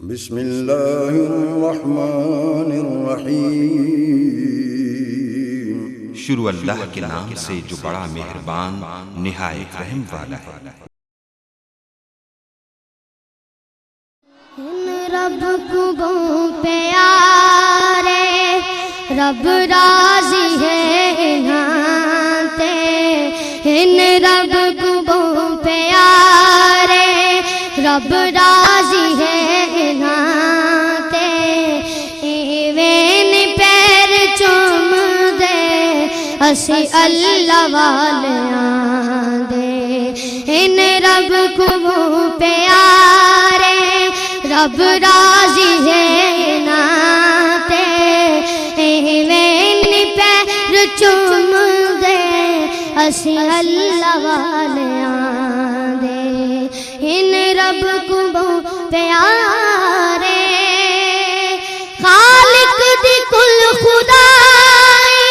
بسم اللہ الرحمن الرحیم۔ شروع اللہ کے نام سے جو بڑا مہربان نہایت رحم والا ہے۔ رب کو پیارے رب راضی ہے نانتے، ان رب کو پیارے رب راضی ہے نانتے، ایوین پیر چوم دے اسی اللہ والیاں دے، ان رب کو پیارے رب راضی ہے ناتے، ایوین پیر چوم دے اسی اللہ والیاں دے، ان رب کو پیارے خالق دی کل خدائی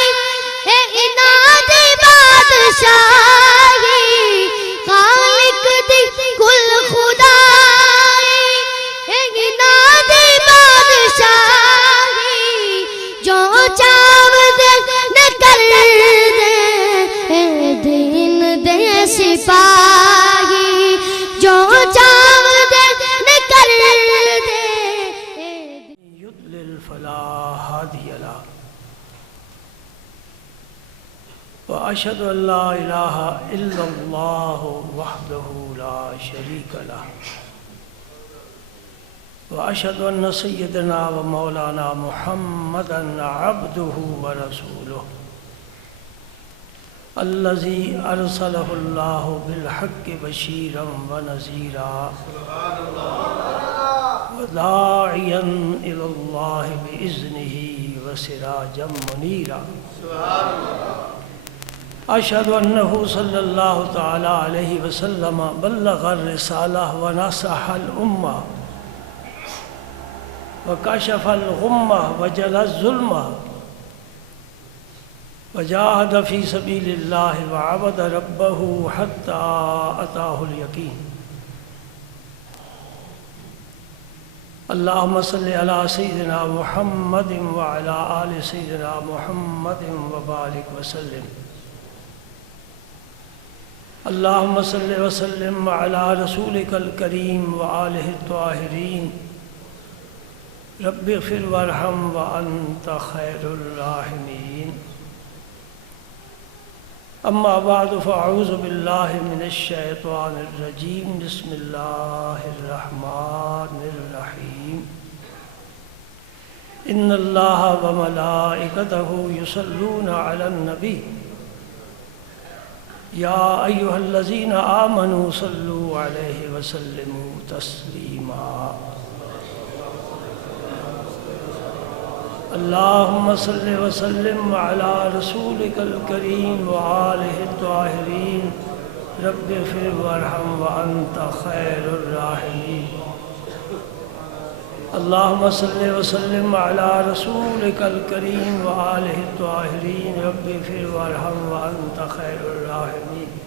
اے اناد بادشاہی، خالق دی کل خدائی اے اناد بادشاہی، جو چاو دے نہ کر دے اے دین دے سپاہی، جو چاو دے نہ کر دے يضلل فلا هادي له، وأشهد أن لا إله إلا الله وحده لا شريك له، وأشهد أن سيدنا ومولانا محمدًا عبده ورسوله الذي أرسله الله بالحق بشيرا ونذيرا وداعيا إلى الله بإذنه وسراجا منيرا، أشهد أنه صلى الله تعالى عليه وسلم بلغ الرسالة ونصح الأمة وكشف الغمة وجلى الظلمة وجاهد في سبيل الله وعبد ربه حتى أتاه اليقين۔ اللهم صل على سيدنا محمد وعلى آل سيدنا محمد وبارك وسلم۔ اللهم صل وسلم على رسولك الكريم وآله الطاهرين، رب اغفر وارحم وأنت خير الراحمين۔ اما بعد فاعوذ باللہ من الشیطان الرجیم، بسم اللہ الرحمن الرحیم۔ ان اللہ وملائکتہ یصلون علی النبی یا ایہا الذین آمنوا صلوا علیہ وسلموا تسلیما۔ اللہم صل وسلم علی رسولک الکریم وآلہ الطاہرین، رب اغفر وارحم وانت خیر الراحمین۔ اللہم صل وسلم علی رسولک الکریم وآلہ الطاہرین، رب اغفر وارحم وانت خیر الراحمین۔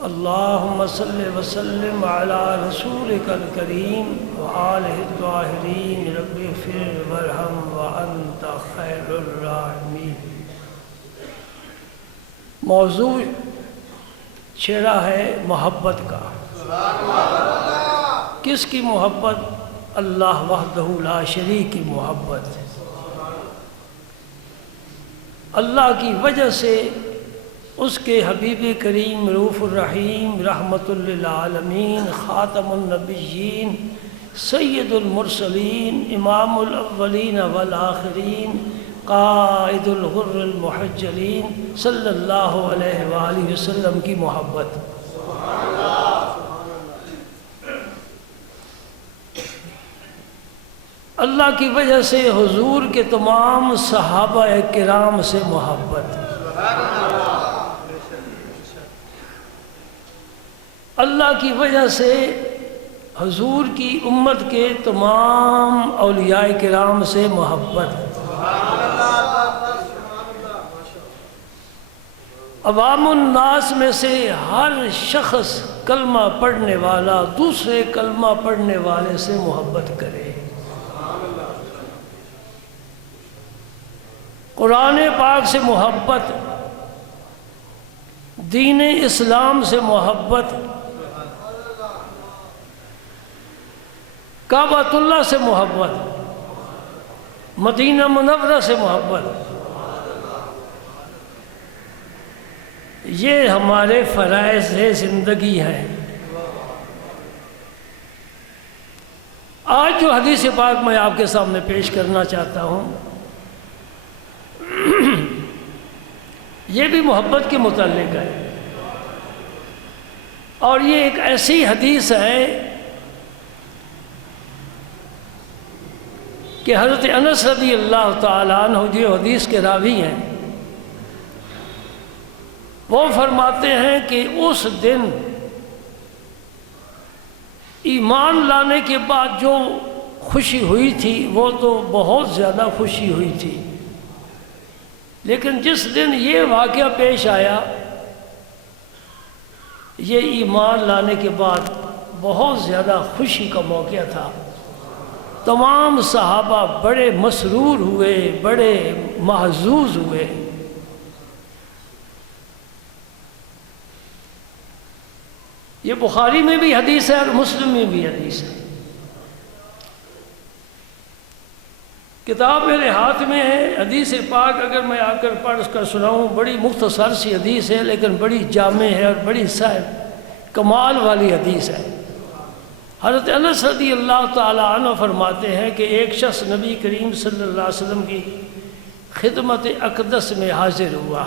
اللہم صل وسلم علی رسولک الکریم وآلہ الطاہرین، رب اغفر وارحم وانت خیر الراحمین۔ موضوع چھیڑا ہے محبت کا۔ کس کی محبت؟ اللہ وحدہ لا شریک کی محبت۔ اللہ کی وجہ سے اس کے حبیب کریم رؤوف الرحیم رحمت للعالمین خاتم النبیین سید المرسلین امام الاولین والآخرین قائد الغر المحجلین صلی اللہ علیہ وآلہ وسلم کی محبت۔ اللہ کی وجہ سے حضور کے تمام صحابہ کرام سے محبت۔ اللہ کی وجہ سے حضور کی امت کے تمام اولیاء کرام سے محبت۔ عوام الناس میں سے ہر شخص کلمہ پڑھنے والا دوسرے کلمہ پڑھنے والے سے محبت کرے، قرآن پاک سے محبت، دین اسلام سے محبت، کعبۃ اللہ سے محبت، مدینہ منورہ سے محبت، یہ ہمارے فرائض زندگی ہیں۔ آج جو حدیث پاک میں آپ کے سامنے پیش کرنا چاہتا ہوں یہ بھی محبت کے متعلق ہے، اور یہ ایک ایسی حدیث ہے کہ حضرت انس رضی اللہ تعالیٰ عنہ جو حدیث کے راوی ہیں وہ فرماتے ہیں کہ اس دن ایمان لانے کے بعد جو خوشی ہوئی تھی وہ تو بہت زیادہ خوشی ہوئی تھی، لیکن جس دن یہ واقعہ پیش آیا یہ ایمان لانے کے بعد بہت زیادہ خوشی کا موقع تھا۔ تمام صحابہ بڑے مسرور ہوئے، بڑے محظوظ ہوئے۔ یہ بخاری میں بھی حدیث ہے اور مسلم میں بھی حدیث ہے۔ کتاب میرے ہاتھ میں ہے، حدیث پاک اگر میں آ کر پڑھ کر سناؤں، بڑی مختصر سی حدیث ہے لیکن بڑی جامع ہے اور بڑی صاحب کمال والی حدیث ہے۔ حضرت انس رضی اللہ تعالیٰ عنہ فرماتے ہیں کہ ایک شخص نبی کریم صلی اللہ علیہ وسلم کی خدمت اقدس میں حاضر ہوا۔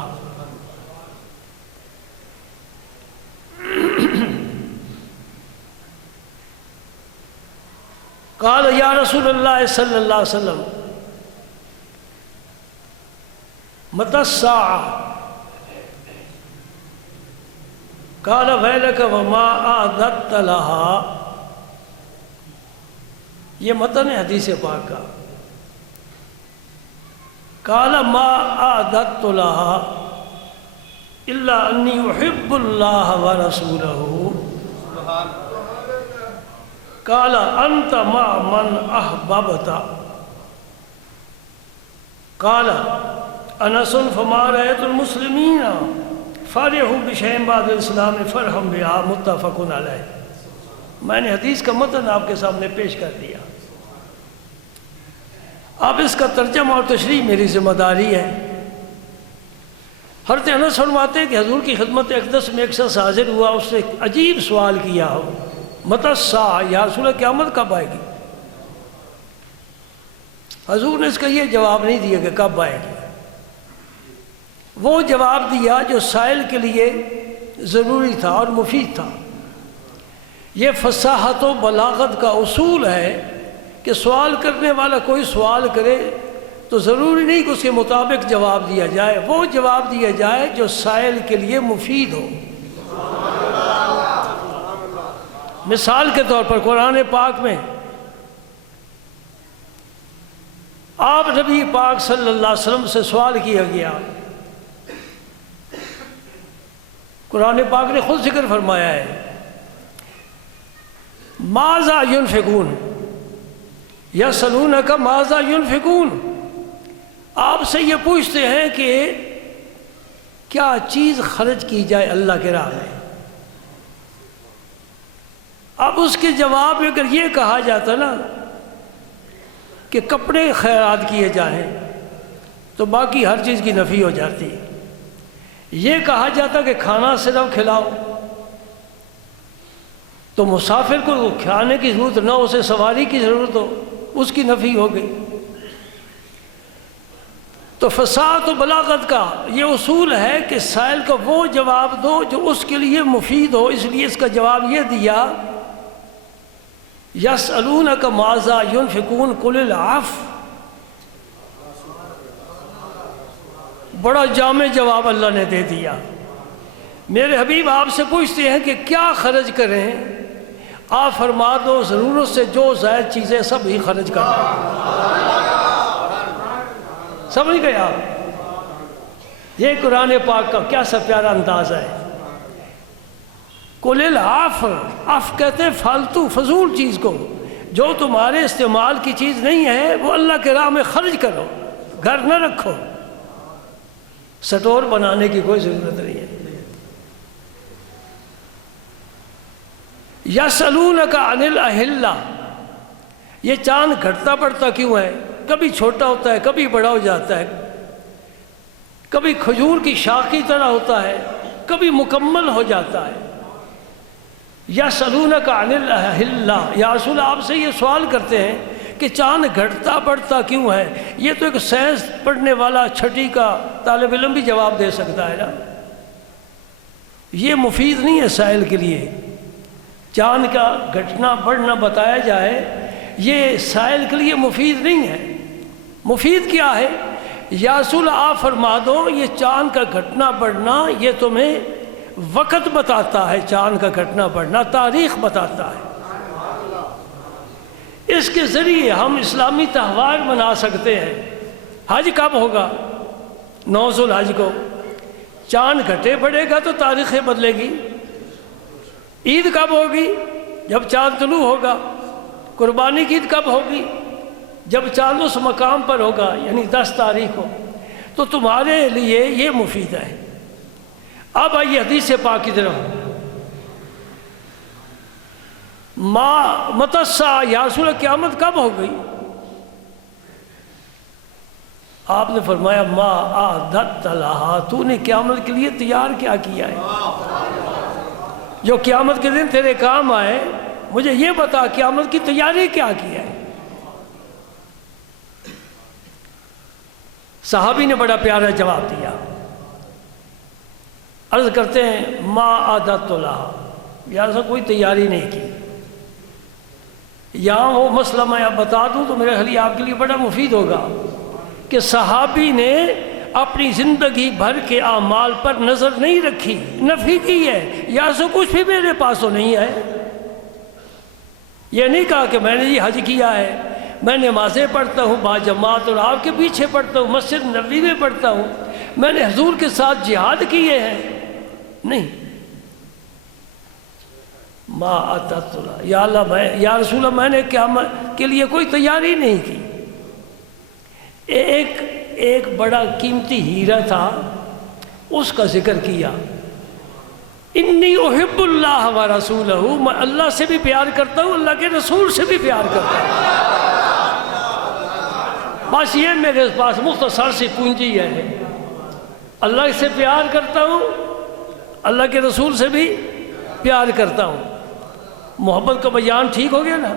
قال یا رسول اللہ صلی اللہ علیہ وسلم متی الساعة؟ قال ویلک وما اعددت لها۔ یہ متن ہے حدیث پاک کا۔ قال ما اعددت لها الا انی احب اللہ ورسولہ۔ قال انت مع من احببت۔ قال انس فما رأيت المسلمین فرحوا بشیء بعد الاسلام فرحا بها، متفق علیہ۔ میں نے حدیث کا متن آپ کے سامنے پیش کر دیا، اب اس کا ترجمہ اور تشریح میری ذمہ داری ہے۔ حضرت انس فرماتے ہیں کہ حضور کی خدمت اقدس میں ایک شخص حاضر ہوا، اس سے ایک عجیب سوال کیا ہو، متی الساعة، یا رسول اللہ قیامت کب آئے گی؟ حضور نے اس کا یہ جواب نہیں دیا کہ کب آئے گی، وہ جواب دیا جو سائل کے لیے ضروری تھا اور مفید تھا۔ یہ فصاحت و بلاغت کا اصول ہے کہ سوال کرنے والا کوئی سوال کرے تو ضروری نہیں کہ اس کے مطابق جواب دیا جائے، وہ جواب دیا جائے جو سائل کے لیے مفید ہو۔ مثال کے طور پر قرآن پاک میں آپ نبی پاک صلی اللہ علیہ وسلم سے سوال کیا گیا، قرآن پاک نے خود ذکر فرمایا ہے ماذا ينفقون یسألونک ماذا ينفقون، آپ سے یہ پوچھتے ہیں کہ کیا چیز خرچ کی جائے اللہ کے راہ میں۔ اب اس کے جواب میں اگر یہ کہا جاتا نا کہ کپڑے خیرات کیے جائیں تو باقی ہر چیز کی نفی ہو جاتی، یہ کہا جاتا کہ کھانا صرف کھلاؤ تو مسافر کو کھانے کی ضرورت نہ ہو، اسے سواری کی ضرورت ہو، اس کی نفی ہو گئی۔ تو فصاحت و بلاغت کا یہ اصول ہے کہ سائل کو وہ جواب دو جو اس کے لیے مفید ہو، اس لیے اس کا جواب یہ دیا یسألونک ماذا ينفقون قل العفو۔ بڑا جامع جواب اللہ نے دے دیا۔ میرے حبیب آپ سے پوچھتے ہیں کہ کیا خرچ کریں، آپ فرما دو ضرورت سے جو زائد چیزیں سب ہی خرچ کریں۔ سمجھ گئے آپ؟ یہ قرآن پاک کا کیا سا پیارا انداز ہے. قُلِ الْعَفْوَ، عفو کہتے ہیں فالتو فضول چیز کو، جو تمہارے استعمال کی چیز نہیں ہے وہ اللہ کے راہ میں خرچ کرو، گھر نہ رکھو، سٹور بنانے کی کوئی ضرورت نہیں ہے. یسألونک عن الأہلہ، یہ چاند گھٹتا بڑھتا کیوں ہے؟ کبھی چھوٹا ہوتا ہے، کبھی بڑا ہو جاتا ہے، کبھی کھجور کی شاخ کی طرح ہوتا ہے، کبھی مکمل ہو جاتا ہے. یسألونک عن الأہلہ، یا رسول آپ سے یہ سوال کرتے ہیں کہ چاند گھٹتا بڑھتا کیوں ہے. یہ تو ایک سائنس پڑھنے والا چھٹی کا طالب علم بھی جواب دے سکتا ہے نا. یہ مفید نہیں ہے سائل کے لیے. چاند کا گھٹنا بڑھنا بتایا جائے، یہ سائل کے لیے مفید نہیں ہے. مفید کیا ہے؟ یا رسول آپ فرما دو یہ چاند کا گھٹنا بڑھنا یہ تمہیں وقت بتاتا ہے، چاند کا گھٹنا بڑھنا تاریخ بتاتا ہے. اس کے ذریعے ہم اسلامی تہوار منا سکتے ہیں. حج کب ہوگا؟ 9 ذوالحج کو. چاند گھٹے بڑھے گا تو تاریخیں بدلے گی. عید کب ہوگی؟ جب چاند طلوع ہوگا. قربانی کی عید کب ہوگی؟ جب چاند اس مقام پر ہوگا، یعنی 10 تاریخ کو. تو تمہارے لیے یہ مفید ہے. اب آئیے حدیث پاک کی طرف. متی الساعہ، یا رسول اللہ قیامت کب ہو گئی؟ آپ نے فرمایا ما اعددت لہا، تو نے قیامت کے لیے تیار کیا کیا ہے جو قیامت کے دن تیرے کام آئے. مجھے یہ بتا قیامت کی تیاری کیا کی ہے. صحابی نے بڑا پیارا جواب دیا. عرض کرتے ہیں ما اعددت لہا، یا رسول کوئی تیاری نہیں کی. یہاں وہ مسئلہ میں آپ بتا دوں تو میرے خیال آپ کے لیے بڑا مفید ہوگا کہ صحابی نے اپنی زندگی بھر کے اعمال پر نظر نہیں رکھی، نفی کی ہے. یا رسول کچھ بھی میرے پاس تو نہیں ہے. یہ نہیں کہا کہ میں نے یہ حج کیا ہے، میں نمازیں پڑھتا ہوں با جماعت اور آپ کے پیچھے پڑھتا ہوں، مسجد نبوی میں پڑھتا ہوں، میں نے حضور کے ساتھ جہاد کیے ہیں. نہیں، ما اعددت لہا، یا اللہ یا رسول اللہ میں نے قیامت کے لیے کوئی تیاری نہیں کی. ایک بڑا قیمتی ہیرا تھا، اس کا ذکر کیا. انی احب اللہ و رسولہ، میں اللہ سے بھی پیار کرتا ہوں، اللہ کے رسول سے بھی پیار کرتا ہوں. بس یہ میرے پاس مختصر سی پونجی ہے. اللہ سے پیار کرتا ہوں، اللہ کے رسول سے بھی پیار کرتا ہوں. محبت کا بیان ٹھیک ہو گیا نا.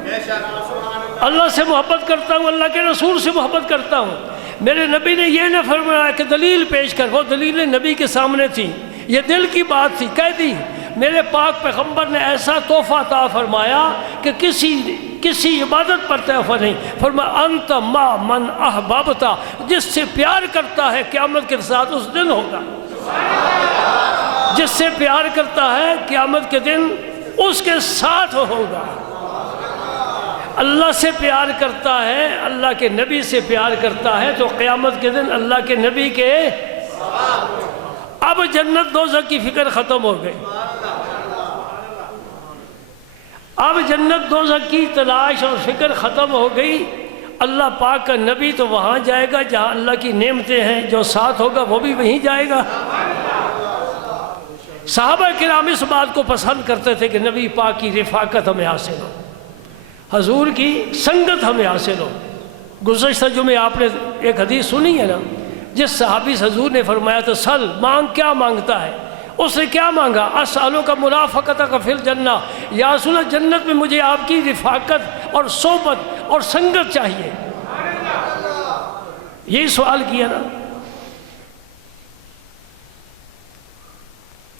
اللہ سے محبت کرتا ہوں، اللہ کے رسول سے محبت کرتا ہوں. میرے نبی نے یہ نہ فرمایا کہ دلیل پیش کر، وہ دلیل نبی کے سامنے تھی، یہ دل کی بات تھی، کہہ دی. میرے پاک پیغمبر نے ایسا تحفہ عطا فرمایا کہ کسی عبادت پر تحفہ نہیں. فرمایا انت ما من احببتا، جس سے پیار کرتا ہے قیامت کے ساتھ اس دن ہوگا. جس سے پیار کرتا ہے قیامت کے دن اس کے ساتھ ہوگا. اللہ سے پیار کرتا ہے، اللہ کے نبی سے پیار کرتا ہے تو قیامت کے دن اللہ کے نبی کے. اب جنت دوزخ کی فکر ختم ہو گئی. اب جنت دوزخ کی تلاش اور فکر ختم ہو گئی. اللہ پاک کا نبی تو وہاں جائے گا جہاں اللہ کی نعمتیں ہیں، جو ساتھ ہوگا وہ بھی وہیں جائے گا. صحابہ کرام اس بات کو پسند کرتے تھے کہ نبی پاک کی رفاقت ہمیں حاصل ہو، حضور کی سنگت ہمیں حاصل ہو. گزشتہ جمعے آپ نے ایک حدیث سنی ہے نا، جس صحابی سے حضور نے فرمایا تھا سل، مانگ کیا مانگتا ہے؟ اس نے کیا مانگا؟ اسالو کا مرافقت کا فی الجنہ، یا رسول اللہ جنت میں مجھے آپ کی رفاقت اور صحبت اور سنگت چاہیے. یہی سوال کیا نا.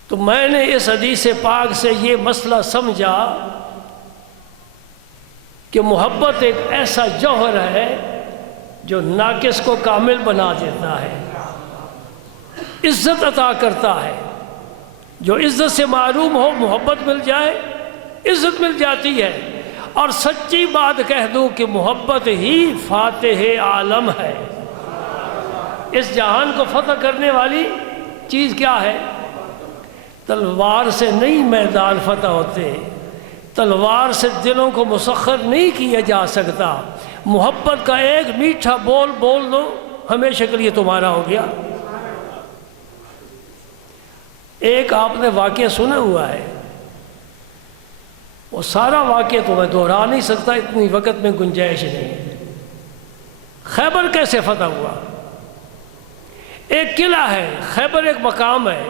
تو میں نے اس حدیث پاک سے یہ مسئلہ سمجھا کہ محبت ایک ایسا جوہر ہے جو ناقص کو کامل بنا دیتا ہے، عزت عطا کرتا ہے. جو عزت سے معروم ہو محبت مل جائے، عزت مل جاتی ہے. اور سچی بات کہہ دوں کہ محبت ہی فاتح عالم ہے. اس جہان کو فتح کرنے والی چیز کیا ہے؟ تلوار سے نہیں میدان فتح ہوتے، تلوار سے دلوں کو مسخر نہیں کیا جا سکتا۔ محبت کا ایک میٹھا بول بول دو، ہمیشہ کے لیے تمہارا ہو گیا۔ ایک آپ نے واقعہ سنا ہوا ہے، وہ سارا واقعہ تو میں دہرا نہیں سکتا، اتنی وقت میں گنجائش نہیں۔ خیبر کیسے فتح ہوا؟ ایک قلعہ ہے، خیبر ایک مقام ہے،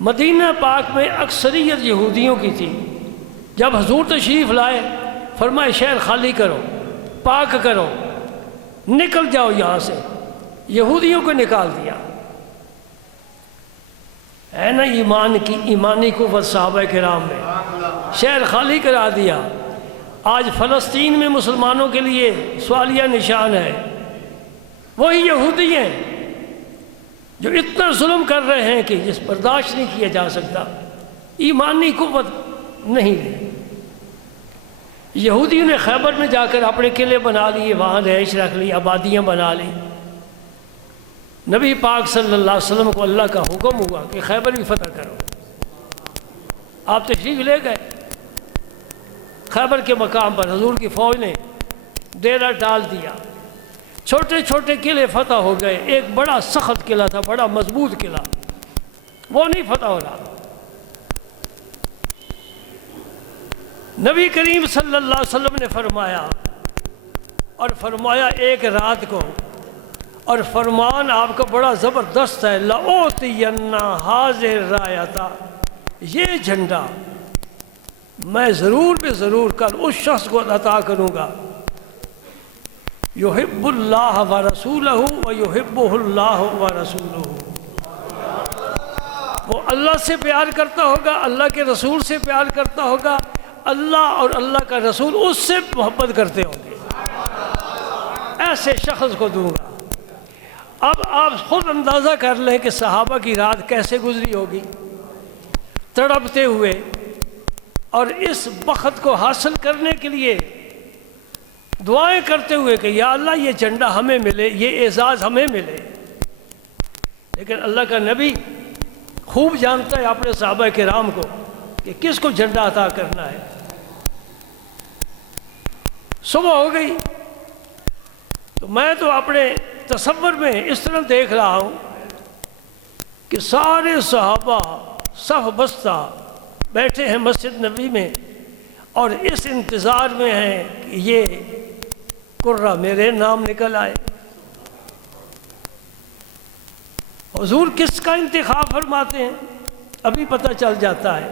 مدینہ پاک میں اکثریت یہودیوں کی تھی۔ جب حضور تشریف لائے فرمائے شہر خالی کرو، پاک کرو، نکل جاؤ یہاں سے۔ یہودیوں کو نکال دیا۔ ہے نا ایمان کی ایمانی قوت صحابہ کرام میں، شہر خالی کرا دیا۔ آج فلسطین میں مسلمانوں کے لیے سوالیہ نشان ہے، وہی یہودی ہیں جو اتنا ظلم کر رہے ہیں کہ جس برداشت نہیں کیا جا سکتا، ایمانی قوت نہیں ہے۔ یہودیوں نے خیبر میں جا کر اپنے قلعے بنا لیے، وہاں رہائش رکھ لی، آبادیاں بنا لی۔ نبی پاک صلی اللہ علیہ وسلم کو اللہ کا حکم ہوا کہ خیبر بھی فتح کرو۔ آپ تشریف لے گئے خیبر کے مقام پر، حضور کی فوج نے ڈیرا ڈال دیا، چھوٹے چھوٹے قلعے فتح ہو گئے۔ ایک بڑا سخت قلعہ تھا، بڑا مضبوط قلعہ، وہ نہیں فتح ہو رہا۔ نبی کریم صلی اللہ علیہ وسلم نے فرمایا ایک رات کو، اور فرمان آپ کا بڑا زبردست ہے، لَأُعْطِيَنَّ هَٰذِهِ الرَّايَةَ، یہ جھنڈا میں ضرور بے ضرور کل اس شخص کو عطا کروں گا، يُحِبُّ اللَّهَ وَرَسُولَهُ وَيُحِبُّهُ اللَّهُ وَرَسُولُهُ، وہ اللہ سے پیار کرتا ہوگا، اللہ کے رسول سے پیار کرتا ہوگا، اللہ اور اللہ کا رسول اس سے محبت کرتے ہوں گے، ایسے شخص کو دوں گا۔ اب آپ خود اندازہ کر لیں کہ صحابہ کی رات کیسے گزری ہوگی، تڑپتے ہوئے، اور اس بخت کو حاصل کرنے کے لیے دعائیں کرتے ہوئے کہ یا اللہ یہ جھنڈا ہمیں ملے، یہ اعزاز ہمیں ملے۔ لیکن اللہ کا نبی خوب جانتا ہے اپنے صحابہ کرام کو کہ کس کو جھنڈا عطا کرنا ہے۔ صبح ہو گئی تو میں تو اپنے تصور میں اس طرح دیکھ رہا ہوں کہ سارے صحابہ صف بستہ بیٹھے ہیں مسجد نبی میں، اور اس انتظار میں ہیں کہ یہ قرہ میرے نام نکل آئے۔ حضور کس کا انتخاب فرماتے ہیں ابھی پتہ چل جاتا ہے۔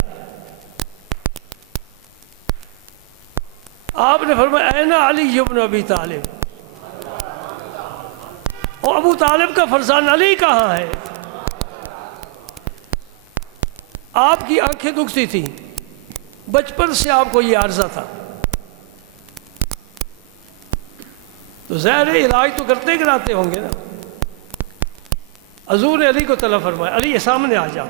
آپ نے فرمایا این علی بن ابی طالب، اور ابو طالب کا فرزند علی کہاں ہے؟ آپ کی آنکھیں دکھتی تھیں، بچپن سے آپ کو یہ عارضہ تھا، تو ظاہر علاج تو کرتے کراتے ہوں گے نا۔ حضور نے علی کو طلب فرمایا، علی سامنے آ جاؤ۔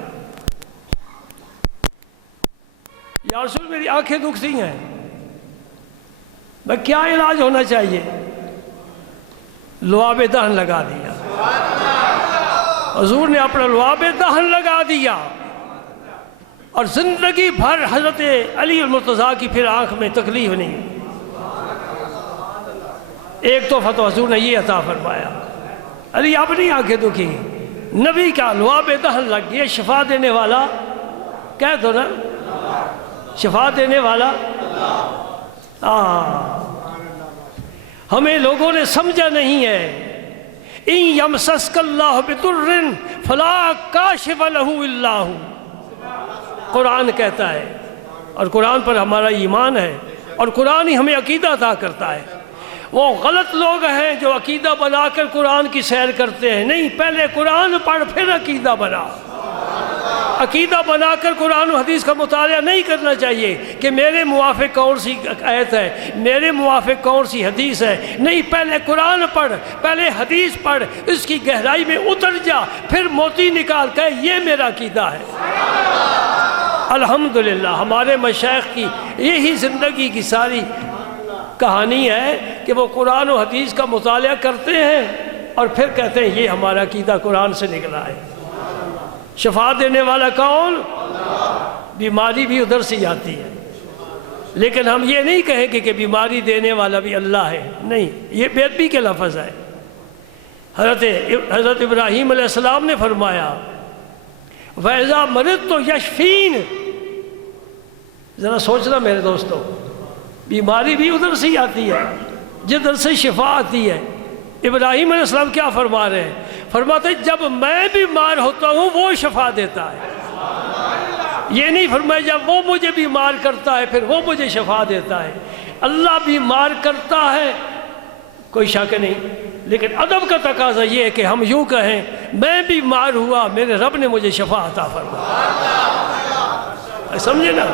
یا رسول میری آنکھیں دکھتی ہیں، میں کیا علاج ہونا چاہیے؟ لعاب دہن لگا دیا۔ حضور نے اپنا لعاب دہن لگا دیا، اور زندگی بھر حضرت علی المرتضیٰ کی پھر آنکھ میں تکلیف نہیں۔ ایک تحفہ تو حضور نے یہ عطا فرمایا، علی اپنی آنکھیں دکھی، نبی کا لعاب دہن لگ گیا۔ شفا دینے والا کہہ دو نا، شفا دینے والا۔ ہمیں لوگوں نے سمجھا نہیں ہے۔ ان یمسسک اللہ بضر فلا کاشف لہ الا ہو، قرآن کہتا ہے، اور قرآن پر ہمارا ایمان ہے، اور قرآن ہی ہمیں عقیدہ عطا کرتا ہے۔ وہ غلط لوگ ہیں جو عقیدہ بنا کر قرآن کی سیر کرتے ہیں، نہیں، پہلے قرآن پڑھ پھر عقیدہ بنا۔ عقیدہ بنا کر قرآن و حدیث کا مطالعہ نہیں کرنا چاہیے کہ میرے موافق کون سی آیت ہے، میرے موافق کون سی حدیث ہے، نہیں، پہلے قرآن پڑھ، پہلے حدیث پڑھ، اس کی گہرائی میں اتر جا، پھر موتی نکال کہ یہ میرا عقیدہ ہے۔ الحمدللہ ہمارے مشائخ کی یہی زندگی کی ساری کہانی ہے کہ وہ قرآن و حدیث کا مطالعہ کرتے ہیں اور پھر کہتے ہیں یہ ہمارا عقیدہ قرآن سے نکلا ہے۔ شفا دینے والا کون؟ بیماری بھی ادھر سے آتی ہے، لیکن ہم یہ نہیں کہیں گے کہ بیماری دینے والا بھی اللہ ہے، نہیں، یہ بے ادبی کے لفظ ہے۔ حضرت ابراہیم علیہ السلام نے فرمایا وَإِذَا مَرِضْتُ يَشْفِينِ، ذرا سوچنا میرے دوستو، بیماری بھی ادھر سے آتی ہے جدھر سے شفا آتی ہے۔ ابراہیم علیہ السلام کیا فرما رہے ہیں؟ فرماتے ہیں جب میں بیمار ہوتا ہوں وہ شفا دیتا ہے، یہ نہیں فرمایا جب وہ مجھے بیمار کرتا ہے پھر وہ مجھے شفا دیتا ہے۔ اللہ بیمار کرتا ہے، کوئی شک نہیں، لیکن ادب کا تقاضا یہ ہے کہ ہم یوں کہیں میں بیمار ہوا میرے رب نے مجھے شفا عطا فرمایا، سمجھے نا؟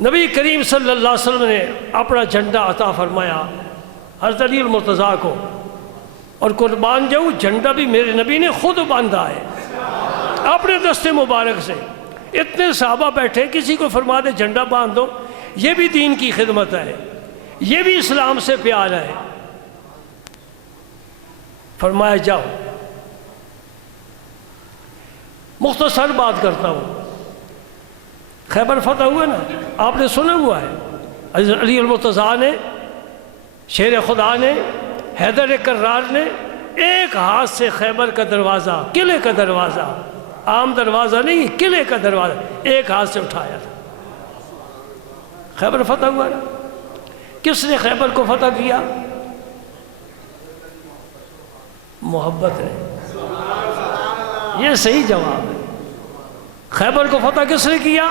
نبی کریم صلی اللہ علیہ وسلم نے اپنا جھنڈا عطا فرمایا حضرت علی المرتضیٰ کو، اور قربان جاؤں جھنڈا بھی میرے نبی نے خود باندھا ہے اپنے دست مبارک سے۔ اتنے صحابہ بیٹھے، کسی کو فرما دے جھنڈا باندھ دو، یہ بھی دین کی خدمت ہے، یہ بھی اسلام سے پیار ہے۔ فرمایا جاؤ۔ مختصر بات کرتا ہوں، خیبر فتح ہوا نا، آپ نے سنا ہوا ہے، حضرت علی المرتضیٰ نے، شیر خدا نے، حیدر کرار نے ایک ہاتھ سے خیبر کا دروازہ، قلعے کا دروازہ، عام دروازہ نہیں، قلعے کا دروازہ ایک ہاتھ سے اٹھایا تھا۔ خیبر فتح ہوا نا، کس نے خیبر کو فتح کیا؟ محبت نے، یہ صحیح جواب ہے۔ خیبر کو فتح کس نے کیا؟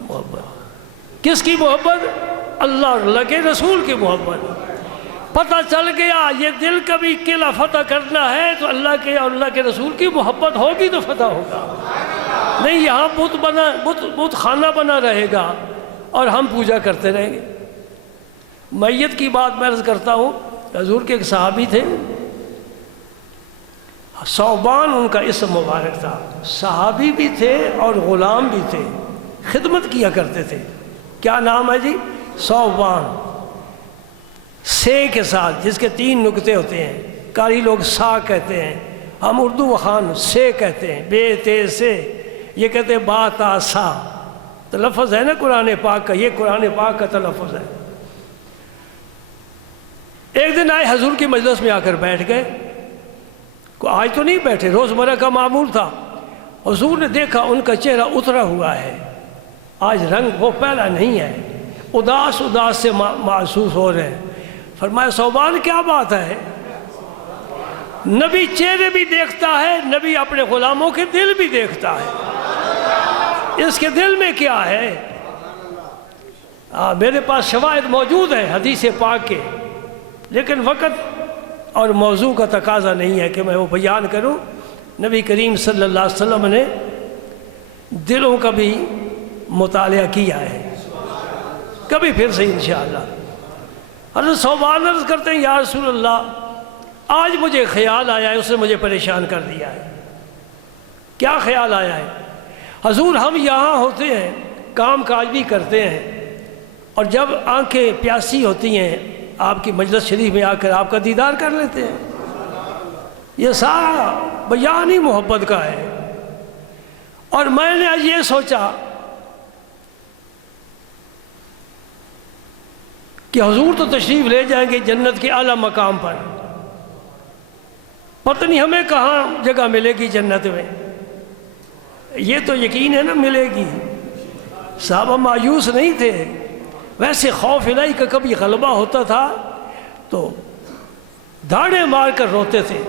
محبت۔ کس کی محبت؟ اللہ اور اللہ کے رسول کی محبت۔ پتہ چل گیا یہ دل کبھی قلعہ فتح کرنا ہے تو اللہ کے اور اللہ کے رسول کی محبت ہوگی تو فتح ہوگا، نہیں یہاں بت خانہ بنا رہے گا اور ہم پوجا کرتے رہیں گے۔ میت کی بات میں عرض کرتا ہوں، حضور کے ایک صحابی تھے، ثوبان ان کا اسم مبارک تھا، صحابی بھی تھے اور غلام بھی تھے، خدمت کیا کرتے تھے۔ کیا نام ہے جی؟ ثوبان، سے کے ساتھ، جس کے 3 نقطے ہوتے ہیں، قاری لوگ سا کہتے ہیں، ہم اردو وخان سے کہتے ہیں، بے تے سے، یہ کہتے ہیں با تا سا، تلفظ ہے نا قرآن پاک کا، یہ قرآن پاک کا تلفظ ہے۔ ایک دن آئے حضور کی مجلس میں آ کر بیٹھ گئے، آج تو نہیں بیٹھے، روزمرہ کا معمول تھا۔ حضور نے دیکھا ان کا چہرہ اترا ہوا ہے، آج رنگ وہ پہلا نہیں ہے، اداس اداس سے محسوس ہو رہے ہیں۔ فرمایا ثوبان کیا بات ہے؟ نبی چہرے بھی دیکھتا ہے، نبی اپنے غلاموں کے دل بھی دیکھتا ہے، اس کے دل میں کیا ہے؟ میرے پاس شواہد موجود ہیں حدیث پاک کے، لیکن وقت اور موضوع کا تقاضا نہیں ہے کہ میں وہ بیان کروں۔ نبی کریم صلی اللہ علیہ وسلم نے دلوں کا بھی مطالعہ کیا ہے، کبھی پھر سے انشاءاللہ۔ حضرت ثوبان عرض کرتے ہیں یا رسول اللہ آج مجھے خیال آیا ہے، اس نے مجھے پریشان کر دیا ہے۔ کیا خیال آیا ہے؟ حضور ہم یہاں ہوتے ہیں، کام کاج بھی کرتے ہیں، اور جب آنکھیں پیاسی ہوتی ہیں آپ کی مجلس شریف میں آ کر آپ کا دیدار کر لیتے ہیں، یہ سارا بیان ہی محبت کا ہے۔ اور میں نے آج یہ سوچا کہ حضور تو تشریف لے جائیں گے جنت کے اعلیٰ مقام پر، پتہ نہیں ہمیں کہاں جگہ ملے گی جنت میں، یہ تو یقین ہے نا ملے گی۔ صحابہ مایوس نہیں تھے، ویسے خوف الہی کا کبھی غلبہ ہوتا تھا تو دھاڑے مار کر روتے تھے،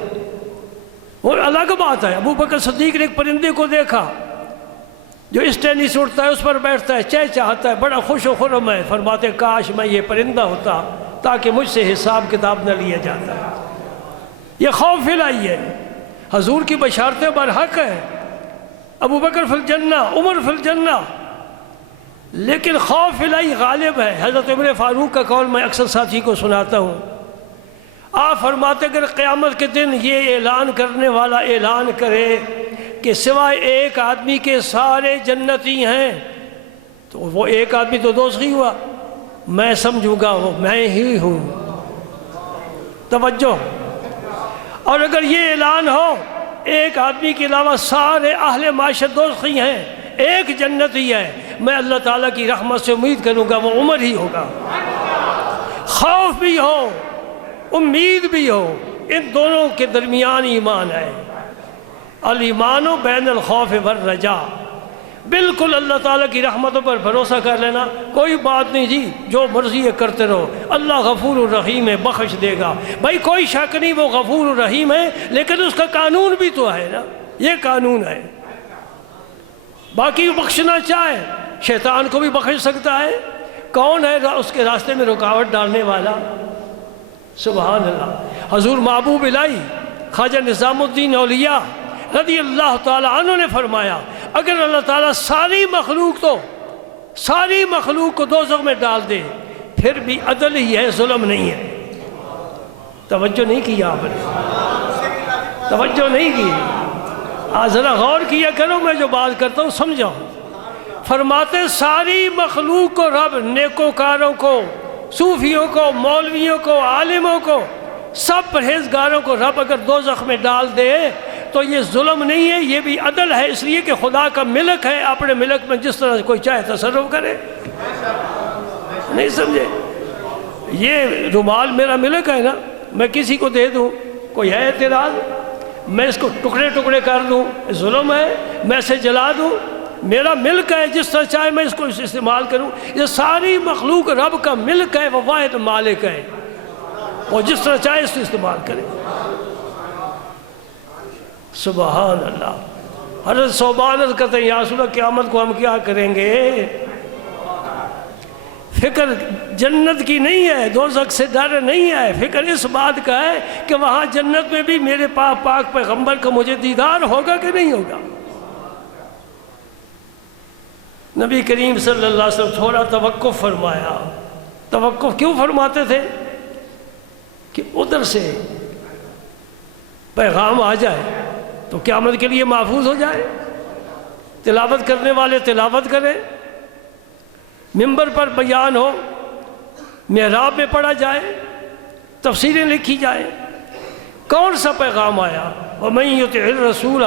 وہ الگ بات ہے۔ ابو بکر صدیق نے ایک پرندے کو دیکھا جو اس ٹہنی سے اڑتا ہے، اس پر بیٹھتا ہے، چہچہاتا ہے، بڑا خوش و خرم ہے، فرماتے کاش میں یہ پرندہ ہوتا تاکہ مجھ سے حساب کتاب نہ لیا جاتا ہے۔ یہ خوف الہی ہے، حضور کی بشارتیں برحق ہیں، ابو بکر فی الجنہ، عمر فی الجنہ، لیکن خوف الہی غالب ہے۔ حضرت عمر فاروق کا قول میں اکثر ساتھی کو سناتا ہوں، آپ فرماتے اگر قیامت کے دن یہ اعلان کرنے والا اعلان کرے کہ سوائے ایک آدمی کے سارے جنتی ہیں، تو وہ ایک آدمی تو دوزخی ہوا، میں سمجھوں گا وہ میں ہی ہوں۔ توجہ۔ اور اگر یہ اعلان ہو ایک آدمی کے علاوہ سارے اہل معاشرت دوزخی ہیں، ایک جنتی ہے، میں اللہ تعالیٰ کی رحمت سے امید کروں گا وہ عمر ہی ہوگا۔ خوف بھی ہو، امید بھی ہو، ان دونوں کے درمیان ایمان ہے۔ الایمان بین الخوف والرجاء، بالکل اللہ تعالیٰ کی رحمتوں پر بھروسہ کر لینا، کوئی بات نہیں جی جو مرضی ہے کرتے رہو، اللہ غفور الرحیم ہے، بخش دے گا۔ بھائی کوئی شک نہیں وہ غفور الرحیم ہے، لیکن اس کا قانون بھی تو ہے نا، یہ قانون ہے۔ باقی بخشنا چاہے شیطان کو بھی بخش سکتا ہے، کون ہے اس کے راستے میں رکاوٹ ڈالنے والا؟ سبحان اللہ۔ حضور محبوب الہی خواجہ نظام الدین اولیاء رضی اللہ تعالیٰ عنہ نے فرمایا، اگر اللہ تعالیٰ ساری مخلوق کو دوزخ میں ڈال دے پھر بھی عدل ہی ہے، ظلم نہیں ہے۔ توجہ نہیں کی آپ نے، توجہ نہیں کی، ذرا غور کیا کرو، میں جو بات کرتا ہوں سمجھاؤ۔ فرماتے ساری مخلوق کو رب، نیکوکاروں کو، صوفیوں کو، مولویوں کو، عالموں کو، سب پرہیزگاروں کو رب اگر دوزخ میں ڈال دے تو یہ ظلم نہیں ہے، یہ بھی عدل ہے، اس لیے کہ خدا کا ملک ہے، اپنے ملک میں جس طرح کوئی چاہے تصرف کرے۔ نہیں سمجھے؟ یہ رومال میرا ملک ہے نا، میں کسی کو دے دوں، کوئی ہے اعتراض؟ میں اس کو ٹکڑے ٹکڑے کر دوں، ظلم ہے؟ میں اسے جلا دوں؟ میرا ملک ہے، جس طرح چاہے میں اس کو استعمال کروں۔ یہ ساری مخلوق رب کا ملک ہے، وہ واحد مالک ہے، وہ جس طرح چاہے اس کو استعمال کرے۔ سبحان اللہ۔ حضرت صوبان عرض کرتے ہیں یا رسول اللہ قیامت کو ہم کیا کریں گے؟ فکر جنت کی نہیں ہے، دوزخ سے ڈر نہیں ہے، فکر اس بات کا ہے کہ وہاں جنت میں بھی میرے پاک پیغمبر کا مجھے دیدار ہوگا کہ نہیں ہوگا۔ نبی کریم صلی اللہ علیہ وسلم تھوڑا توقف فرمایا۔ توقف کیوں فرماتے تھے؟ کہ ادھر سے پیغام آ جائے تو قیامت کے لیے محفوظ ہو جائے، تلاوت کرنے والے تلاوت کریں، منبر پر بیان ہو، محراب میں پڑھا جائے، تفسیریں لکھی جائیں۔ کون سا پیغام آیا؟ وَمَن يُطِعِ الرَّسُولَ،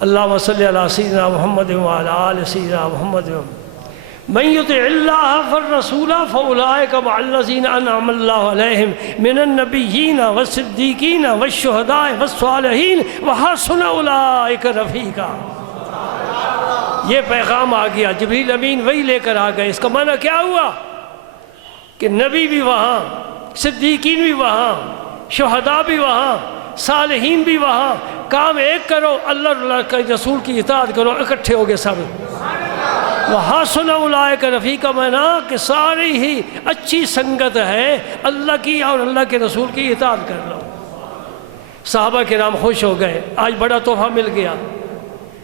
اللہم صلی علی سیدنا محمد وعلی آل سیدنا محمد، من یطع اللہ فالرسول فاولئک مع الذین انعم اللہ علیہم من النبیین والصدیقین والشہداء والصالحین وحسن اولئک رفیقا۔ یہ پیغام آ گیا، جبریل امین وہی لے کر آ گئے۔ اس کا معنی کیا ہوا؟ کہ نبی بھی وہاں، صدیقین بھی وہاں، شہداء بھی وہاں، صالحین بھی وہاں۔ کام ایک کرو، اللہ کے رسول کی اطاعت کرو، اکٹھے ہوگے سب۔ وحسن اولئک رفیقا، معنی کہ ساری ہی اچھی سنگت ہے اللہ کی، اور اللہ کے رسول کی اطاعت کر لو۔ صحابہ کرام خوش ہو گئے، آج بڑا تحفہ مل گیا۔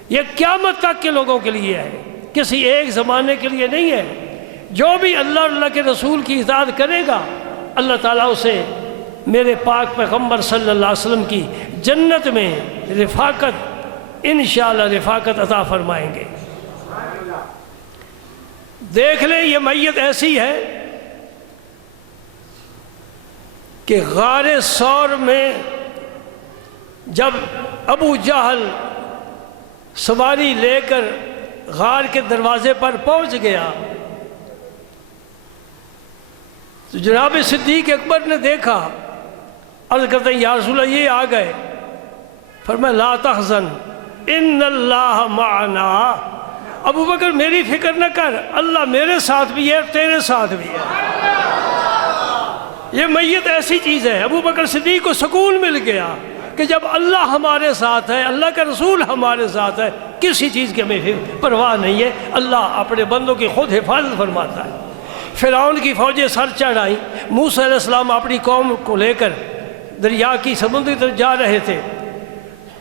یہ قیامت تک کے لوگوں کے لیے ہے، کسی ایک زمانے کے لیے نہیں ہے۔ جو بھی اللہ اور اللہ کے رسول کی اطاعت کرے گا، اللہ تعالیٰ اسے میرے پاک پیغمبر صلی اللہ علیہ وسلم کی جنت میں رفاقت، انشاءاللہ رفاقت عطا فرمائیں گے۔ دیکھ لیں یہ میت ایسی ہے کہ غار ثور میں جب ابو جہل سواری لے کر غار کے دروازے پر پہنچ گیا تو جناب صدیق اکبر نے دیکھا، عرض کرتے ہیں یا رسول اللہ یہ آ گئے۔ فرمایا لا تحزن ان اللہ معنا، ابو بکر میری فکر نہ کر، اللہ میرے ساتھ بھی ہے، تیرے ساتھ بھی ہے۔ یہ میت ایسی چیز ہے، ابو بکر صدیق کو سکون مل گیا کہ جب اللہ ہمارے ساتھ ہے، اللہ کا رسول ہمارے ساتھ ہے، کسی چیز کی ہمیں پرواہ نہیں ہے، اللہ اپنے بندوں کی خود حفاظت فرماتا ہے۔ فرعون کی فوجیں سر چڑھائیں، موسیٰ علیہ السلام اپنی قوم کو لے کر دریا کی سمندری طرف جا رہے تھے،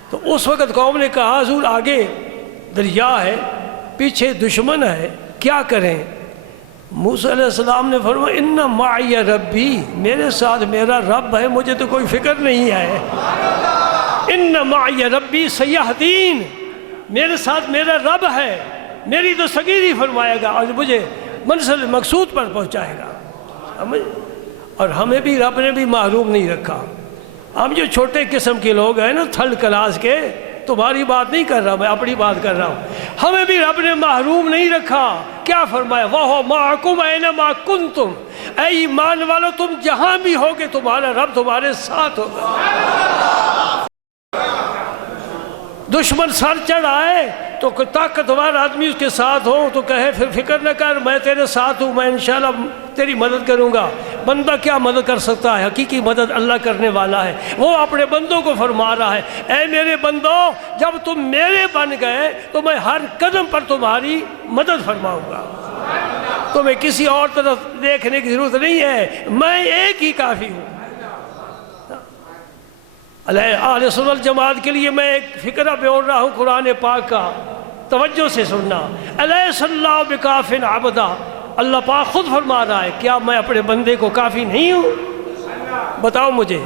تو اس وقت قوم نے کہا حضور آگے دریا ہے، پیچھے دشمن ہے، کیا کریں؟ موسیٰ علیہ السلام نے فرمایا ان معی ربی، میرے ساتھ میرا رب ہے، مجھے تو کوئی فکر نہیں ہے۔ ان معی ربی سیہدین، میرے ساتھ میرا رب ہے، میری تو سگیری فرمائے گا اور مجھے منزل مقصود پر پہنچائے گا۔ اور ہمیں بھی رب نے بھی محروم نہیں رکھا۔ ہم جو چھوٹے قسم کے لوگ ہیں نا تھرڈ کلاس کے، تمہاری بات نہیں کر رہا، میں اپنی بات کر رہا ہوں، ہمیں بھی رب نے محروم نہیں رکھا۔ کیا فرمایا؟ وَهُوَ مَعَكُمْ أَيْنَمَا كُنْتُمْ، اے ایمان والو تم جہاں بھی ہوگے تمہارا رب تمہارے ساتھ ہوگا۔ دشمن سر چڑھ آئے تو کوئی طاقتور آدمی اس کے ساتھ ہو تو کہے پھر فکر نہ کر، میں تیرے ساتھ ہوں، میں انشاءاللہ تیری مدد کروں گا۔ بندہ کیا مدد کر سکتا ہے؟ حقیقی مدد اللہ کرنے والا ہے۔ وہ اپنے بندوں کو فرما رہا ہے، اے میرے بندو جب تم میرے بن گئے تو میں ہر قدم پر تمہاری مدد فرماؤں گا، تمہیں کسی اور طرف دیکھنے کی ضرورت نہیں ہے، میں ایک ہی کافی ہوں۔ اہل سنت والجماعت کے لیے میں ایک فکرہ بول رہا ہوں قرآن پاک کا، توجہ سے سننا۔ الیس اللہ بکاف عبدا، اللہ پاک خود فرما رہا ہے، کیا میں اپنے بندے کو کافی نہیں ہوں؟ بتاؤ مجھے،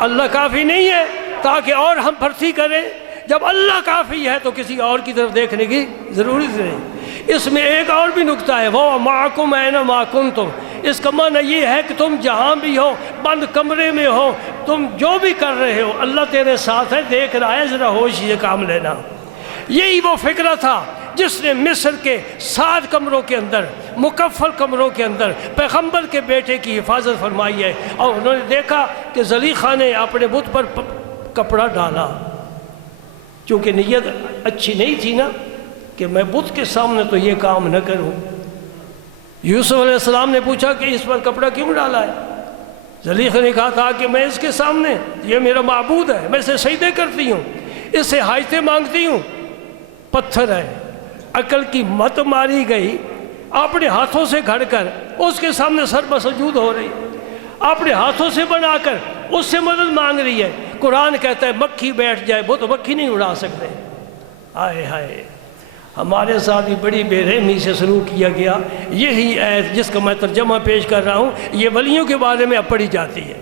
اللہ کافی نہیں ہے تاکہ اور ہم بھرتی کریں؟ جب اللہ کافی ہے تو کسی اور کی طرف دیکھنے کی ضرورت نہیں۔ اس میں ایک اور بھی نکتہ ہے، وہ معکم اینما کنتم، اس کا معنی یہ ہے کہ تم جہاں بھی ہو، بند کمرے میں ہو، تم جو بھی کر رہے ہو اللہ تیرے ساتھ ہے، دیکھ رہا ہے، ذرا ہوش سے کام لینا۔ یہی وہ فکرہ تھا جس نے مصر کے 7 کمروں کے اندر، مکفل کمروں کے اندر پیغمبر کے بیٹے کی حفاظت فرمائی ہے، اور انہوں نے دیکھا کہ زلیخا نے اپنے بت پر کپڑا ڈالا، چونکہ نیت اچھی نہیں تھی نا کہ میں بت کے سامنے تو یہ کام نہ کروں۔ یوسف علیہ السلام نے پوچھا کہ اس پر کپڑا کیوں ڈالا ہے؟ زلیخا نے کہا تھا کہ میں اس کے سامنے، یہ میرا معبود ہے، میں اسے سجدے کرتی ہوں، اس سے حاجتیں مانگتی ہوں، پتھر ہے۔ عقل کی مت ماری گئی، اپنے ہاتھوں سے گھڑ کر اس کے سامنے سر بسجود ہو رہی، اپنے ہاتھوں سے بنا کر اس سے مدد مانگ رہی ہے۔ قرآن کہتا ہے مکھی بیٹھ جائے وہ تو مکھی نہیں اڑا سکتے۔ ہائے ہائے، ہمارے ساتھ بھی بڑی بے رحمی سے سلوک کیا گیا۔ یہی آیت جس کا میں ترجمہ پیش کر رہا ہوں، یہ ولیوں کے بارے میں اب پڑھی جاتی ہے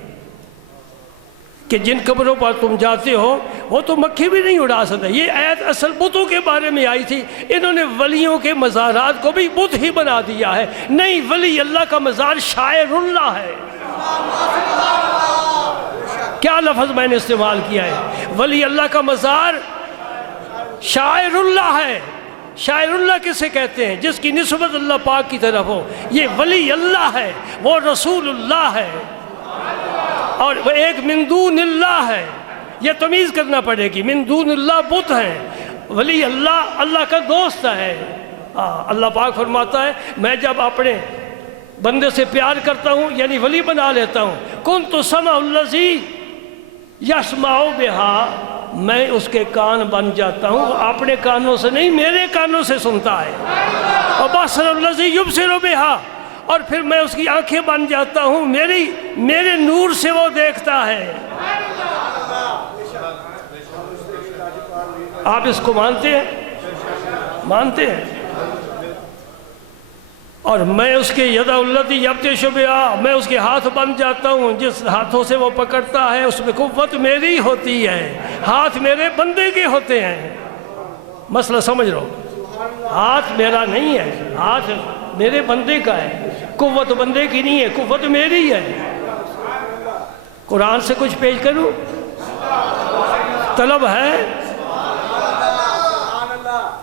کہ جن قبروں پر تم جاتے ہو وہ تو مکھی بھی نہیں اڑا سکتے۔ یہ آیت اصل بتوں کے بارے میں آئی تھی، انہوں نے ولیوں کے مزارات کو بھی بت ہی بنا دیا ہے۔ نہیں، ولی اللہ کا مزار شاعر اللہ ہے۔ کیا لفظ میں نے استعمال کیا ہے؟ ولی اللہ کا مزار شاعر اللہ ہے۔ شاعر اللہ کسے کہتے ہیں؟ جس کی نسبت اللہ پاک کی طرف ہو، یہ ولی اللہ ہے، وہ رسول اللہ ہے، اور وہ ایک من دون اللہ ہے۔ یہ تمیز کرنا پڑے گی، من دون اللہ بت ہیں، ولی اللہ اللہ کا دوست ہے۔ اللہ پاک فرماتا ہے میں جب اپنے بندے سے پیار کرتا ہوں یعنی ولی بنا لیتا ہوں، کنت سمع الذی یسمع بہا، میں اس کے کان بن جاتا ہوں، وہ اپنے کانوں سے نہیں میرے کانوں سے سنتا ہے۔ وبصر الذی یبصر بہا، اور پھر میں اس کی آنکھیں بن جاتا ہوں، میرے نور سے وہ دیکھتا ہے۔ آپ اس کو مانتے ہیں؟ مانتے ہیں؟ اور میں اس کے ید التی یبطش بہا، میں اس کے ہاتھ بن جاتا ہوں، جس ہاتھوں سے وہ پکڑتا ہے اس میں قوت میری ہوتی ہے، ہاتھ میرے بندے کے ہوتے ہیں۔ مسئلہ سمجھ رہو، ہاتھ میرا نہیں ہے، ہاتھ میرے بندے کا ہے، قوت بندے کی نہیں ہے، قوت میری ہے۔ قرآن سے کچھ پیش کروں؟ طلب ہے؟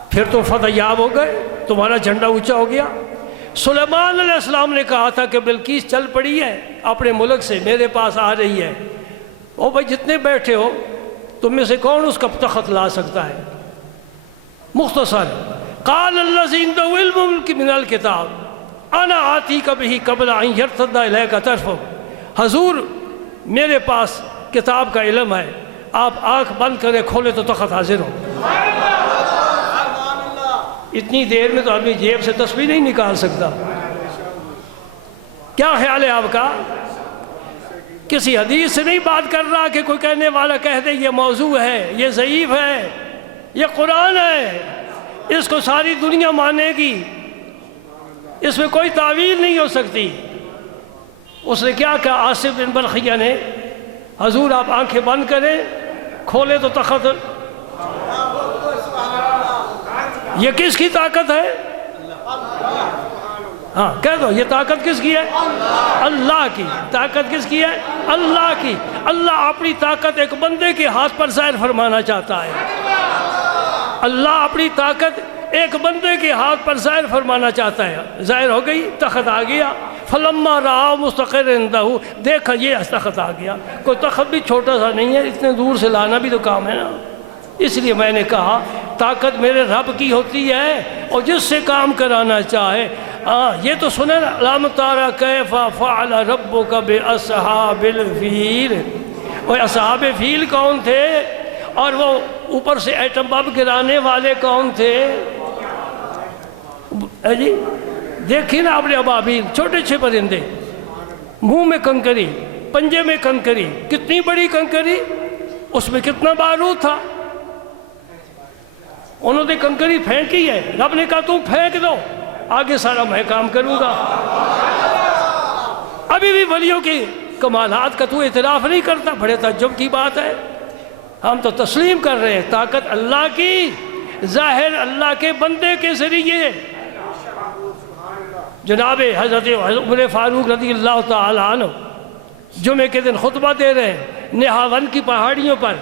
پھر تو فتح یاب ہو گئے، تمہارا جھنڈا اونچا ہو گیا۔ سلیمان علیہ السلام نے کہا تھا کہ بلقیس چل پڑی ہے اپنے ملک سے، میرے پاس آ رہی ہے۔ او بھائی جتنے بیٹھے ہو تم میں سے کون اس کا تخت لا سکتا ہے؟ مختصر، قال الذی عنده علم من الکتاب انا آتیک بہ قبل ان یرتد الیک طرفک، حضور میرے پاس کتاب کا علم ہے، آپ آنکھ بند کریں کھولے تو تخت حاضر ہو۔ اتنی دیر میں تو آدمی جیب سے تسبیح نہیں نکال سکتا۔ کیا خیال ہے آپ کا؟ کسی حدیث سے نہیں بات کر رہا کہ کوئی کہنے والا کہہ دے یہ موضوع ہے، یہ ضعیف ہے، یہ قرآن ہے، اس کو ساری دنیا مانے گی، اس میں کوئی تعویل نہیں ہو سکتی۔ اس نے کیا کہا آصف بن برخیہ نے، حضور آپ آنکھیں بند کریں کھولے تو تخت، یہ کس کی طاقت ہے؟ ہاں کہہ دو یہ طاقت کس کی ہے؟ اللہ کی۔ طاقت کس کی ہے؟ اللہ کی۔ اللہ اپنی طاقت ایک بندے کے ہاتھ پر ظاہر فرمانا چاہتا ہے۔ اللہ اپنی طاقت ایک بندے کے ہاتھ پر ظاہر فرمانا چاہتا ہے۔ ظاہر ہو گئی، تخت آ گیا۔ فلما رآہ مستقر عندہ، دیکھا یہ تخت آ گیا۔ کوئی تخت بھی چھوٹا سا نہیں ہے، اتنے دور سے لانا بھی تو کام ہے نا۔ اس لیے میں نے کہا طاقت میرے رب کی ہوتی ہے اور جس سے کام کرانا چاہے۔ یہ تو سنیں نا، لم تر کیف فعل ربک باصحاب الفیل۔ وہ اصحاب فیل کون تھے؟ اور وہ اوپر سے ایٹم بم گرانے والے کون تھے؟ جی دیکھیں نا آپ نے ابابیل، چھوٹے چھے پرندے، منہ میں کنکری، پنجے میں کنکری، کتنی بڑی کنکری، اس میں کتنا بارود تھا۔ انہوں نے کنکری پھینکی ہے، رب نے کہا تم پھینک دو، آگے سارا میں کام کروں گا۔ ابھی بھی ولیوں کی کمالات کا تو اعتراف نہیں کرتا، بڑے تعجب کی بات ہے۔ ہم تو تسلیم کر رہے ہیں طاقت اللہ کی، ظاہر اللہ کے بندے کے ذریعے۔ جناب حضرت عمر فاروق رضی اللہ تعالی عنہ جمعے کے دن خطبہ دے رہے ہیں نہاون کی پہاڑیوں پر۔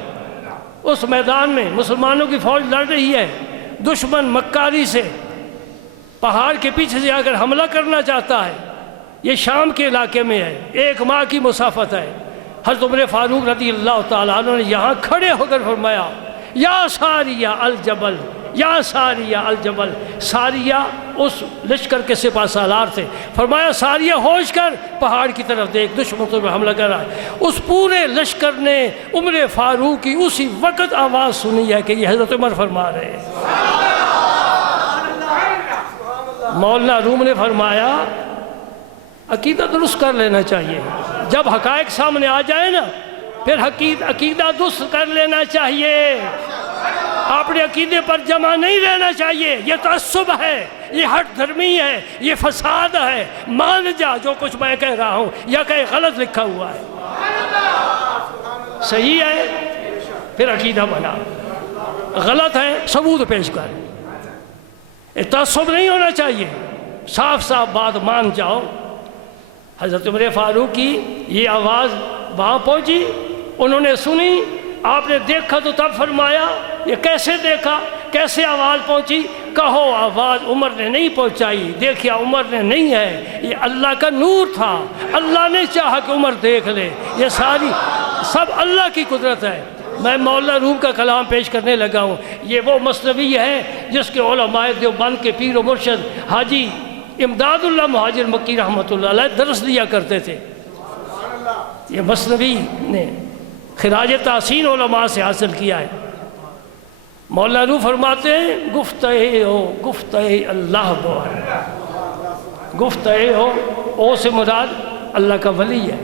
اس میدان میں مسلمانوں کی فوج لڑ رہی ہے، دشمن مکاری سے پہاڑ کے پیچھے سے آ کر حملہ کرنا چاہتا ہے۔ یہ شام کے علاقے میں ہے، 1 ماہ کی مسافت ہے۔ حضرت عمر فاروق رضی اللہ تعالیٰ عنہ نے یہاں کھڑے ہو کر فرمایا یا ساریہ الجبل، یا ساریہ الجبل۔ ساریہ اس لشکر کے سپہ سالار تھے۔ فرمایا ساریہ ہوش کر، پہاڑ کی طرف دیکھ، دشمن تو حملہ کر رہا ہے۔ اس پورے لشکر نے عمر فاروق کی اسی وقت آواز سنی ہے کہ یہ حضرت عمر فرما رہے ہیں۔ مولانا روم نے فرمایا عقیدہ درست کر لینا چاہیے، جب حقائق سامنے آ جائے نا پھر عقیدہ درست کر لینا چاہیے۔ اپنے عقیدے پر جمع نہیں رہنا چاہیے، یہ تعصب ہے، یہ ہٹ دھرمی ہے، یہ فساد ہے۔ مان جا جو کچھ میں کہہ رہا ہوں یا کہیں غلط لکھا ہوا ہے، صحیح ہے پھر عقیدہ بنا، غلط ہے ثبوت پیش کر۔ تعصب نہیں ہونا چاہیے، صاف صاف بات مان جاؤ۔ حضرت عمر فاروق کی یہ آواز وہاں پہنچی، انہوں نے سنی، آپ نے دیکھا تو تب فرمایا یہ کیسے دیکھا، کیسے آواز پہنچی؟ کہو آواز عمر نے نہیں پہنچائی، دیکھیا عمر نے نہیں ہے، یہ اللہ کا نور تھا، اللہ نے چاہا کہ عمر دیکھ لے۔ یہ ساری سب اللہ کی قدرت ہے۔ میں مولانا روم کا کلام پیش کرنے لگا ہوں۔ یہ وہ مثنوی ہے جس کے علماء دیوبند کے پیر و مرشد حاجی امداد اللہ مہاجر مکی رحمۃ اللہ علیہ درس دیا کرتے تھے۔ یہ مثنوی نے خراج تحسین علماء سے حاصل کیا ہے۔ مولانا روم فرماتے ہیں گفتہ ہو گفتہ اللہ بود، گفتہ ہو، او سے مراد اللہ کا ولی ہے،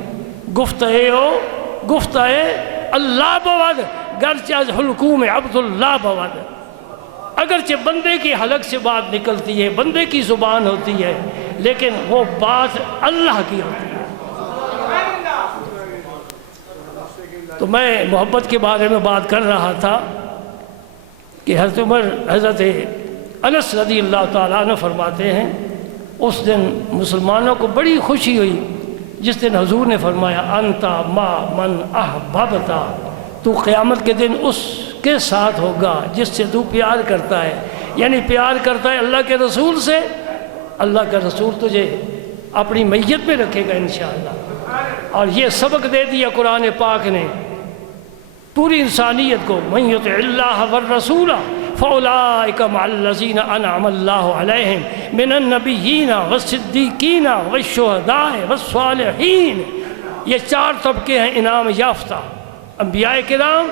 گفتہ ہو گفتہ اللہ بود، گرچہ از حلقوم عبد اللہ بود۔ اگرچہ بندے کی حلق سے بات نکلتی ہے، بندے کی زبان ہوتی ہے، لیکن وہ بات اللہ کی ہوتی ہے۔ تو میں محبت کے بارے میں بات کر رہا تھا کہ حضرت انس رضی اللہ تعالیٰ عنہ فرماتے ہیں اس دن مسلمانوں کو بڑی خوشی ہوئی جس دن حضور نے فرمایا انتا ما من احببتا، تو قیامت کے دن اس کے ساتھ ہوگا جس سے تو پیار کرتا ہے، یعنی پیار کرتا ہے اللہ کے رسول سے، اللہ کا رسول تجھے اپنی میت میں رکھے گا انشاءاللہ۔ اور یہ سبق دے دیا قرآن پاک نے پوری انسانیت کو، من یطع اللہ والرسول فاولئک مع الذین انعم اللہ علیہم من النبیین والصدیقین والشہداء والصالحین۔ یہ 4 طبقے ہیں انعام یافتہ، انبیاء کرام،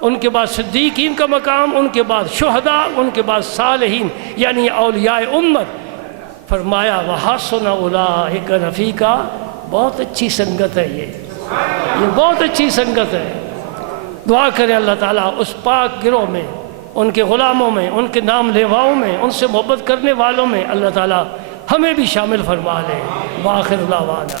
ان کے بعد صدیقین کا مقام، ان کے بعد شہداء، ان کے بعد صالحین یعنی اولیاء امت۔ فرمایا وحسن اولئک رفیقا، بہت اچھی سنگت ہے یہ بہت اچھی سنگت ہے۔ دعا کریں اللہ تعالیٰ اس پاک گروہ میں، ان کے غلاموں میں، ان کے نام لیواؤں میں، ان سے محبت کرنے والوں میں اللہ تعالیٰ ہمیں بھی شامل فرما لے۔ وآخر دعوانا